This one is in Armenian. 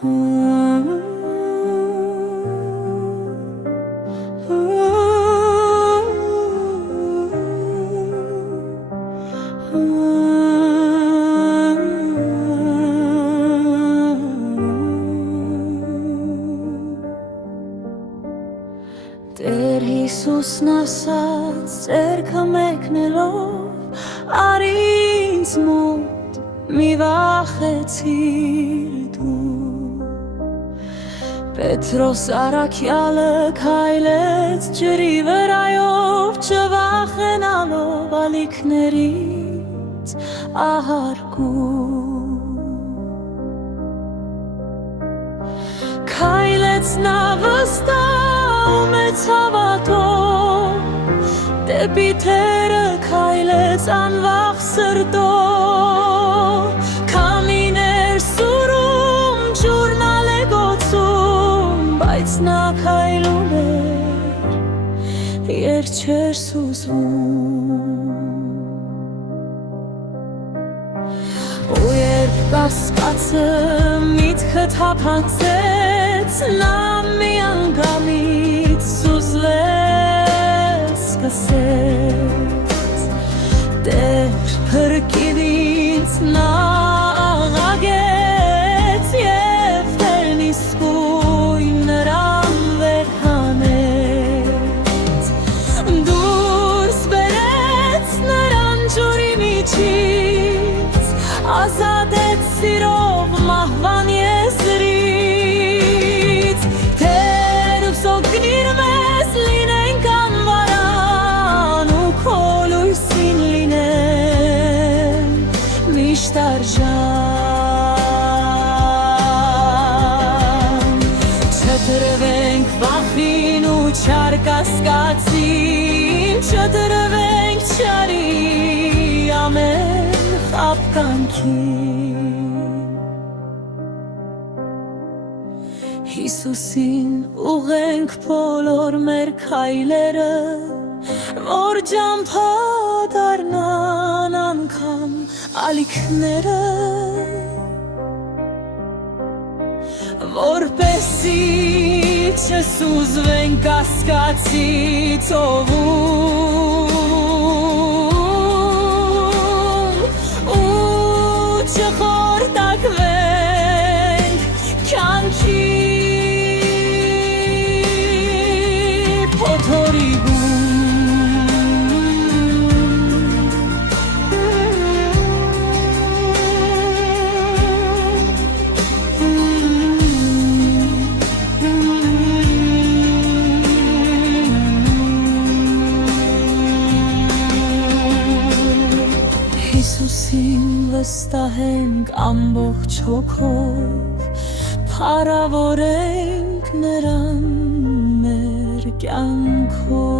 Տեր Հիսուսն ասաց ձեռքը մեկնելով արի ինձ մոտ մի վախեցիր դու Պետրոս առաքյալը քայլեց ջրի վրայով չվախենալով ալիքներից ահարգում Քայլեց նա վստահ մեծ հավատով դեպի թերը քայլեց անվախ սրտով Քամիներ սուրում ջուրն ալեգոցում բայց նա քայլում էր երբ չէր սուզվում ու երբ կասկածը միտքը թափանցեց նա միանգամից սուզվեց սկսեց Տեր փրկիր ինձ նա աղաղեց և Տերն իսկույն նրան վեր հանեց դուրս բերեց նրան ջուրի միջից ազատեց սիրով մահվան եզրից Տեր ուսօգնիր մեզ լինենք անվարան ու քո լույսին լինեն միշտ արժան Չտրվենք վախին ու չար կասկածին չտրվենք չարի ամեն խաբկանքին Հիսուսին ուղենք բոլոր մեր քայլերը որ ջամփա դառնան անգամ ալիքները որպեսզի չսուզվենք կասկածի ծովում ու չխորտակվենք կյանքի Հիսուսին վստահենք ամբողջ հոգով փառավորենք նրան մեր կյանքով